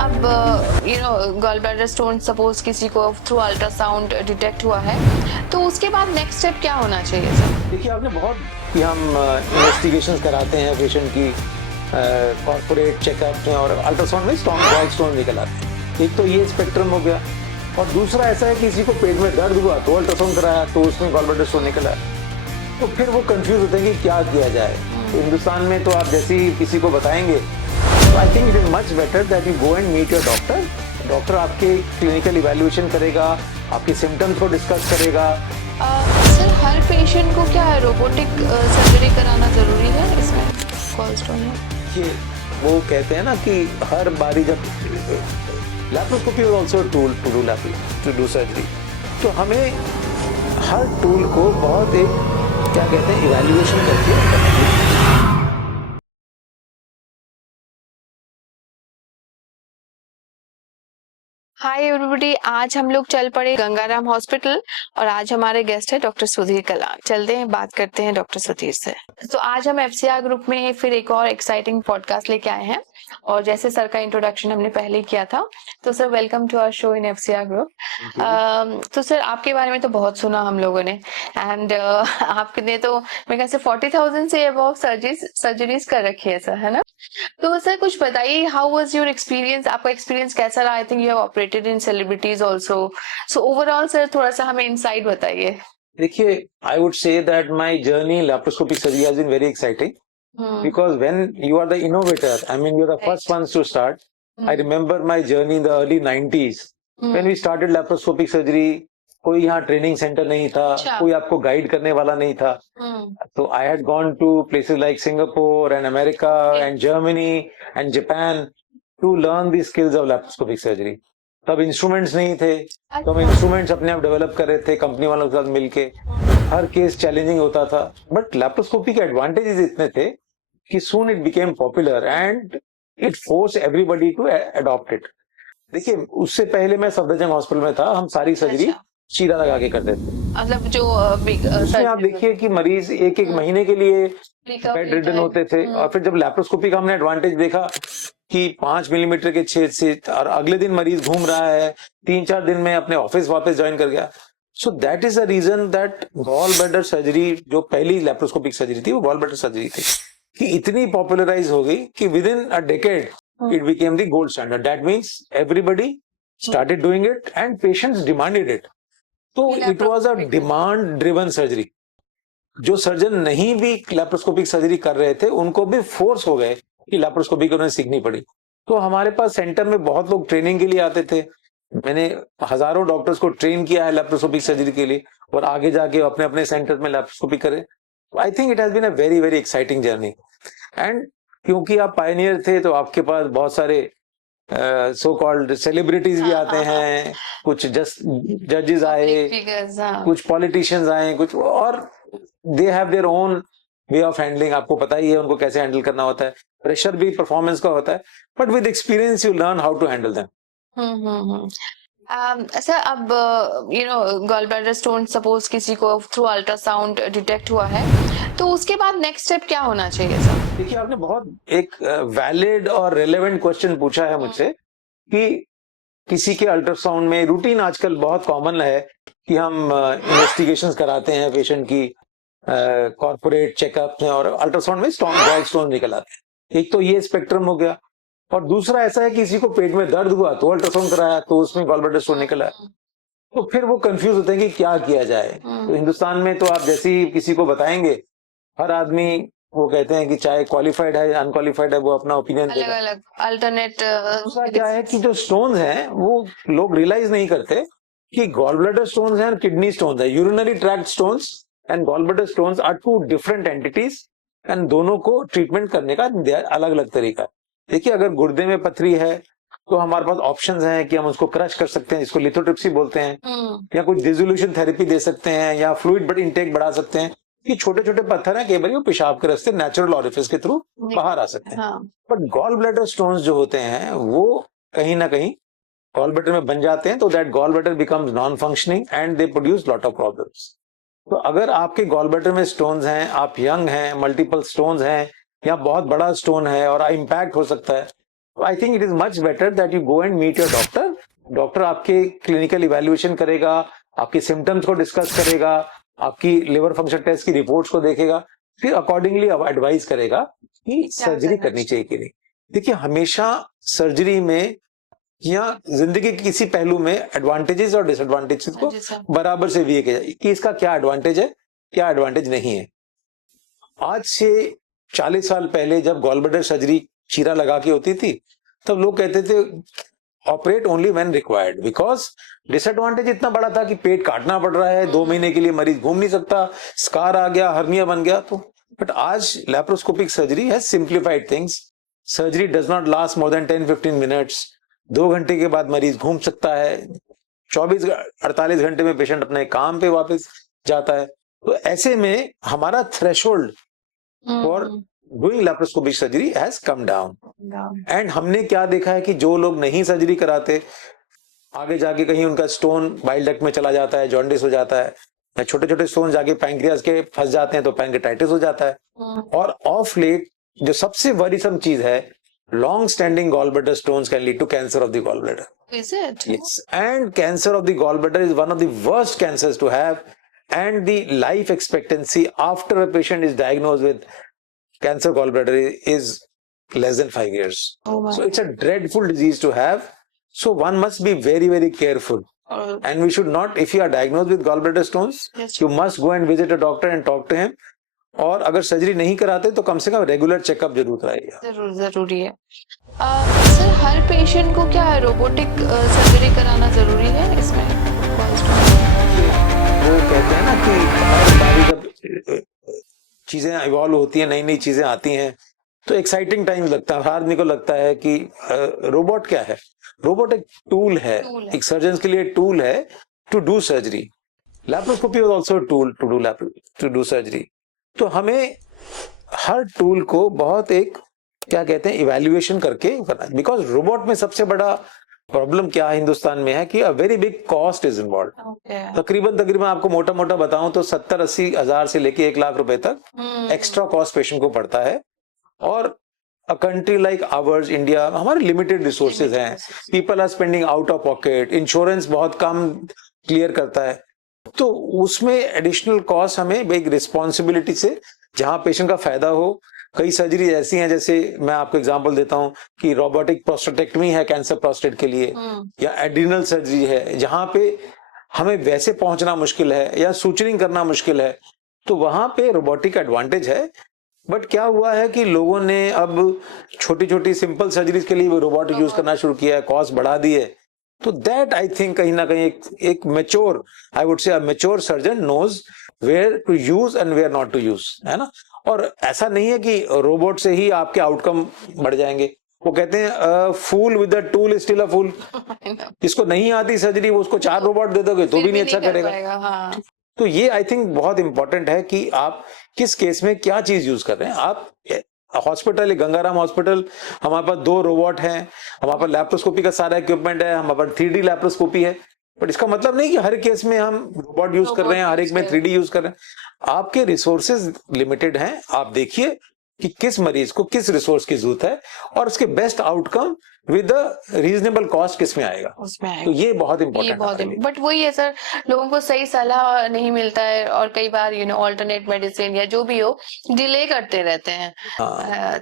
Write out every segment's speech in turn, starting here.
अब gall bladder stone suppose किसी को थ्रू अल्ट्रासाउंड डिटेक्ट हुआ है तो उसके बाद नेक्स्ट स्टेप क्या होना चाहिए सर? देखिए आपने बहुत कि हम इन्वेस्टिगेशन कराते हैं पेशेंट की, कॉर्पोरेट चेकअप में और अल्ट्रासाउंड में गॉल स्टोन निकल आते हैं। एक तो ये स्पेक्ट्रम हो गया और दूसरा ऐसा है किसी को पेट में दर्द हुआ तो अल्ट्रासाउंड कराया तो उसमें गॉल ब्लैडर स्टोन निकल आया, तो फिर वो कंफ्यूज होते हैं कि क्या किया जाए। तो हिंदुस्तान में तो आप जैसे ही किसी को बताएंगे तो I think it is much better that you go and meet your doctor. Doctor आपके क्लिनिकल इवैल्यूएशन करेगा, आपके सिम्टम्स को डिस्कस करेगा। सर हर पेशेंट को क्या है रोबोटिक सर्जरी कराना जरूरी है इसमें गॉल स्टोन में? ये वो कहते हैं ना कि हर बारी जब laparoscopy is also tool to do surgery, तो हमें हर टूल को बहुत एक क्या कहते हैं इवैल्यूएशन करके हाय एवरीबॉडी, आज हम लोग चल पड़े गंगाराम हॉस्पिटल और आज हमारे गेस्ट है डॉक्टर सुधीर कलान। चलते हैं बात करते हैं डॉक्टर सुधीर से। तो आज हम एफसीआर ग्रुप में फिर एक और एक्साइटिंग पॉडकास्ट लेके आए हैं और जैसे सर का इंट्रोडक्शन हमने पहले ही किया था, तो sir welcome to our show in FCR group. तो सर आपके बारे में तो बहुत सुना हम लोगों ने एंड आपने तो मेरे ख्याल से 40,000 से अबव सर्जरीज कर रखी है सर, है ना? तो सर कुछ बताइए, हाउ वाज योर एक्सपीरियंस? आपका एक्सपीरियंस कैसा रहा? I think you have operated in celebrities also, so overall sir थोड़ा सा हमें इनसाइट बताइए। देखिए, I would say that my journey in laparoscopic surgery has been very exciting because when you are the innovator, I mean you're the first ones to start. I remember my journey in the early 90s when we started laparoscopic surgery. कोई यहाँ training centre नहीं था, कोई आपको guide करने वाला नहीं था। तो I had gone to places like Singapore and America and Germany and Japan to learn the skills of laparoscopic surgery. तब इंस्ट्रूमेंट्स नहीं थे, तो हम इंस्ट्रूमेंट्स अपने आप डेवलप कर रहे थे कंपनी वालों के साथ मिलके। हर केस चैलेंजिंग होता था, बट लैप्रोस्कोपी के एडवांटेजेस इतने थे कि soon it became popular and it force everybody to adopt it. देखिए, उससे पहले मैं सफदरजंग हॉस्पिटल में था, हम सारी सर्जरी चीरा लगा के करते थे। मतलब जो उसमें आप देखिए कि मरीज एक महीने के लिए बेड रिडन होते थे और फिर जब लैप्रोस्कोपी का हमने एडवांटेज देखा कि 5 मिलीमीटर के छेद से और अगले दिन मरीज घूम रहा है, 3-4 दिन में अपने ऑफिस वापस ज्वाइन कर गया। So that is the reason that gall bladder surgery, जो पहली लैप्रोस्कोपिक सर्जरी थी वो गॉल ब्लैडर सर्जरी थी, कि इतनी पॉपुलराइज हो गई कि within a decade it became the gold standard. That means everybody started doing it and patients demanded it. तो it was a demand driven surgery. जो सर्जन नहीं भी लैप्रोस्कोपिक सर्जरी कर रहे थे उनको भी फोर्स हो गए कि लैप्रोस्कोपी को उन्हें सीखनी पड़ी। तो हमारे पास सेंटर में बहुत लोग ट्रेनिंग के लिए आते थे। मैंने हजारों डॉक्टर्स को ट्रेन किया है लैप्रोस्कोपिक सर्जरी के लिए और आगे जाके अपने अपने सेंटर में लैप्रोस्कोपी करे। I think it has been a very very exciting journey and क्योंकि आप पायनियर थे तो आपके पास बहुत सारे सो कॉल्ड सेलिब्रिटीज भी आते हैं, कुछ जजेस आए, कुछ पॉलिटिशियंस आए, कुछ और they have their own way of handling. आपको पता ही है उनको कैसे हैंडल करना होता है, प्रेशर भी परफॉर्मेंस का होता है, but with experience you learn how to handle them. Sir अब गॉल ब्लैडर स्टोन सपोज किसी को थ्रू अल्ट्रासाउंड डिटेक्ट हुआ है तो उसके बाद नेक्स्ट स्टेप क्या होना चाहिए सर? देखिए, आपने बहुत एक वैलिड और रेलेवेंट क्वेश्चन पूछा है मुझसे कि किसी के अल्ट्रासाउंड में रूटीन आजकल बहुत कॉमन है कि हम इन्वेस्टिगेशंस कराते हैं पेशेंट की, कॉर्पोरेट चेकअप में और अल्ट्रासाउंड में गॉल स्टोन निकल आते हैं। एक तो ये स्पेक्ट्रम हो गया और दूसरा ऐसा है किसी को पेट में दर्द हुआ तो अल्ट्रासाउंड कराया तो उसमें गॉल ब्लैडर स्टोन निकल आया, तो फिर वो कंफ्यूज होते हैं कि क्या किया जाए। तो हिंदुस्तान में तो आप जैसे ही किसी को बताएंगे, हर आदमी वो कहते हैं कि चाहे क्वालिफाइड है अनक्वालिफाइड है वो अपना ओपिनियन देगा। अलग अल्टरनेट क्या है कि जो स्टोन्स हैं वो लोग रियलाइज नहीं करते कि गॉल ब्लैडर स्टोन्स हैं और किडनी स्टोन्स हैं। Urinary tract stones and gall bladder stones are two different entities and दोनों को ट्रीटमेंट करने का अलग अलग तरीका है। देखिए, अगर गुर्दे में पथरी है तो हमारे पास ऑप्शंस हैं कि हम उसको क्रश कर सकते हैं, जिसको लिथोट्रिप्सी बोलते हैं, या कुछ डिसोल्यूशन थेरेपी दे सकते हैं या फ्लूइड इनटेक बढ़ा सकते हैं। कि छोटे छोटे पत्थर हैं, कई बार वो पेशाब के रास्ते नेचुरल ऑरिफिस के थ्रू बाहर आ सकते हैं। बट गॉल ब्लैडर स्टोन्स जो होते हैं वो कहीं ना कहीं गॉल ब्लैडर में बन जाते हैं, तो that gall bladder becomes non functioning and they produce lot of problems. तो अगर आपके गॉल ब्लैडर में स्टोन्स हैं, आप यंग हैं, मल्टीपल स्टोन्स हैं या बहुत बड़ा स्टोन है और इम्पैक्ट हो सकता है, I think it is much better that you go and meet your doctor. Doctor आपके क्लिनिकल इवैल्यूएशन करेगा, आपके सिम्टम्स को डिस्कस करेगा, आपकी लिवर फंक्शन टेस्ट की रिपोर्ट्स को देखेगा, फिर अकॉर्डिंगली एडवाइस करेगा कि सर्जरी करनी चाहिए कि नहीं. देखिए, हमेशा सर्जरी में या जिंदगी के किसी पहलू में एडवांटेजेस और डिसएडवांटेजेस को बराबर से व्यू किया जाए कि इसका क्या एडवांटेज है, क्या एडवांटेज नहीं है. आज से 40 साल पहले जब गॉल ब्लैडर सर्जरी चीरा लगा के होती थी, तब लोग कहते थे operate only when required, because disadvantage इतना बड़ा था कि पेट काटना पड़ रहा है, 2 महीने के लिए मरीज घूम नहीं सकता, स्कार आ गया, हर्निया बन गया. तो बट आज laparoscopic surgery has simplified things. Surgery does not last more than 10-15 minutes. 2 घंटे के बाद मरीज घूम सकता है. 24-48 घंटे में पेशेंट अपने काम पे वापस जाता है. तो ऐसे में हमारा threshold for doing laparoscopic surgery has come down. And हमने क्या देखा है कि जो लोग नहीं सर्जरी कराते, आगे जाके कहीं उनका स्टोन बाइल डक्ट में चला जाता है, जॉन्डिस हो जाता है, या छोटे छोटे स्टोन जाके पैंक्रियास के फंस जाते हैं तो पैंक्रेटाइटिस हो जाता है. और ऑफ लेट जो सबसे वरीसम चीज है, long standing gallbladder stones can lead to cancer of the gallbladder. Is it? Yes. And cancer of the gallbladder is one of the worst cancers to have, and the life expectancy after a patient is diagnosed with cancer gallbladder is less than 5 years. Oh my. So it's a dreadful disease to have. So one must be very, very careful. And we should not, if you are diagnosed with gallbladder stones, Yes. you must go and visit a doctor and talk to him. और अगर surgery नहीं कराते तो कम से कम regular checkup जरूर कराइएगा. जरूर जरूरी है. सर, हर पेशेंट को क्या रोबोटिक सर्जरी कराना जरूरी है इसमें? वो कहते हैं ना कि हर बारी जब चीजें इवॉल्व होती हैं, नई नई चीजें आती हैं, तो एक्साइटिंग टाइम लगता है. हर आदमी को लगता है कि रोबोट क्या है. रोबोट एक टूल है, एक सर्जन के लिए टूल है to do surgery. Laparoscopy is also tool to do surgery. तो हमें हर टूल को बहुत एक क्या कहते हैं इवैल्यूएशन करके करना है. बिकॉज रोबोट में सबसे बड़ा प्रॉब्लम क्या है हिंदुस्तान में है कि a very big cost is involve. तकरीबन आपको मोटा मोटा बताऊं तो 70-80 हजार से लेके 1 लाख रुपए तक एक्स्ट्रा कॉस्ट पेशेंट को पड़ता है. और a country like ours, India, हमारे लिमिटेड रिसोर्सेज हैं. People are spending out of pocket. Insurance बहुत कम क्लियर करता है. तो उसमें एडिशनल कॉस्ट हमें एक रिस्पॉन्सिबिलिटी से, जहां पेशेंट का फायदा हो. कई सर्जरी ऐसी हैं, जैसे मैं आपको एग्जांपल देता हूं कि रोबोटिक प्रोस्टेटेक्टमी है कैंसर प्रोस्टेट के लिए, या एड्रिनल सर्जरी है जहां पे हमें वैसे पहुंचना मुश्किल है या सूचरिंग करना मुश्किल है, तो वहां पे रोबोटिक एडवांटेज है. बट क्या हुआ है कि लोगों ने अब छोटी छोटी सिंपल सर्जरीज के लिए रोबोटिक यूज करना शुरू किया है, कॉस्ट बढ़ा दी है. तो दैट आई थिंक कहीं ना कहीं एक mature, I would say mature surgeon knows where to use and where not to use, है ना. और ऐसा नहीं है कि रोबोट से ही आपके आउटकम बढ़ जाएंगे. वो कहते हैं fool with the tool is still a fool. जिसको नहीं आती सर्जरी, वो उसको 4 रोबोट दे दोगे तो भी नहीं अच्छा करेगा. हाँ. तो ये आई थिंक बहुत इंपॉर्टेंट है कि आप किस केस में क्या चीज यूज कर रहे हैं. आप हॉस्पिटल, गंगाराम हॉस्पिटल, हमारे पास 2 रोबोट हैं, हमारे पास लैप्रोस्कोपी का सारा इक्विपमेंट है, हमारे पास 3D लैप्रोस्कोपी है. बट इसका मतलब नहीं कि हर केस में हम रोबोट यूज कर रहे हैं, हर एक में 3D यूज कर रहे हैं. आपके रिसोर्सेज लिमिटेड हैं. आप देखिए कि किस मरीज को किस रिसोर्स की जरूरत है और उसके best outcome with reasonable cost किस में आएगा. तो ये बहुत इंपॉर्टेंट है. बट वही है सर, लोगों को सही सलाह नहीं मिलता है और कई बार ऑल्टरनेट मेडिसिन या जो भी हो डिले करते रहते हैं.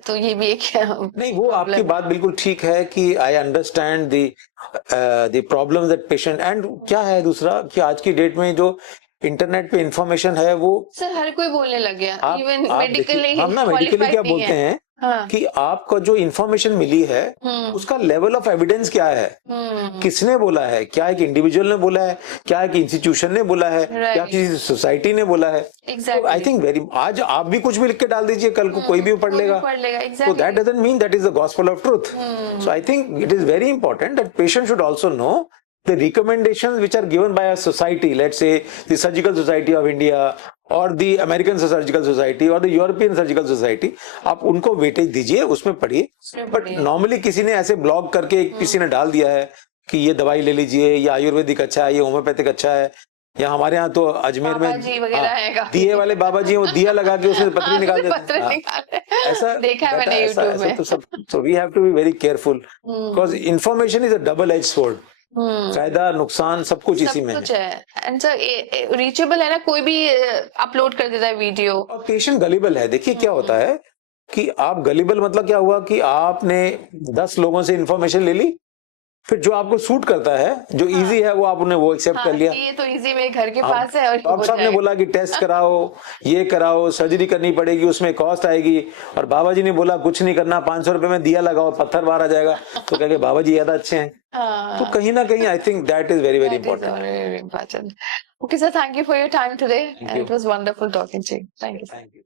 तो ये भी एक नहीं, वो आपकी बात बिल्कुल ठीक है कि I understand the problem that patient. And क्या है दूसरा कि आज की डेट में जो इंटरनेट पे इंफॉर्मेशन है वो सर हर कोई बोलने लग गया. इवन मेडिकली, हम ना मेडिकली क्या बोलते हैं कि आपको जो इंफॉर्मेशन मिली है उसका लेवल ऑफ एविडेंस क्या है, किसने बोला है, क्या एक इंडिविजुअल ने बोला है, क्या एक इंस्टीट्यूशन ने बोला है, क्या किसी सोसाइटी ने बोला है. आई थिंक आज आप भी कुछ भी लिख के डाल दीजिए, कल को कोई भी पढ़ लेगा. तो that doesn't mean that is the gospel of truth. So I think it is very important that patient should also know the recommendations which are given by a society, let's say the Surgical Society of India or the American Surgical Society or the European Surgical Society. आप उनको weightage दीजिए, उसमें पढ़िए. But normally किसी ने ऐसे blog करके किसी ने डाल दिया है कि ये दवाई ले लीजिए, ये आयुर्वेदिक अच्छा है, ये होम्योपैथिक अच्छा है, या हमारे यहाँ तो अजमेर बाबा में जी वगैरह हैं काफी। दिए वाले बाबा जी हैं, वो दिया लगा के उसमें पत्री हाँ, निकाल देते पत्र हैं। निकाले। ऐसा देखा है बेटा, मैंने ऐसा यूट्यूब ऐसा में। तो सब, so we have to be very careful because information is a double edged sword. फायदा नुकसान सब कुछ इसी सब में कुछ है। एंड सर रीचेबल है ना, कोई भी अपलोड कर देता है वीडियो। और पेशेंट गलीबल है। देखिए क्या होता है कि आप गलीबल मतलब क्या हुआ कि आपने 10 लोगों से इंफॉर्मेशन ले ली, फिर जो आपको सूट करता है, जो इजी है, वो आपने वो एक्सेप्ट कर लिया। ये तो इजी मेरे घर के पास है और डॉक्टर साहब ने बोला कि टेस्ट कराओ, ये कराओ, सर्जरी करनी पड़ेगी, उसमें कॉस्ट आएगी, और बाबा जी ने बोला कुछ नहीं करना, 500 रुपए में दिया लगाओ, पत्थर बाहर आ जाएगा। तो कह के बाबा जी ज्यादा अच्छे हैं। तो कहीं ना कहीं I think that is very very important. Okay, sir, thank you for your time today. And it was wonderful talking to you. Thank you.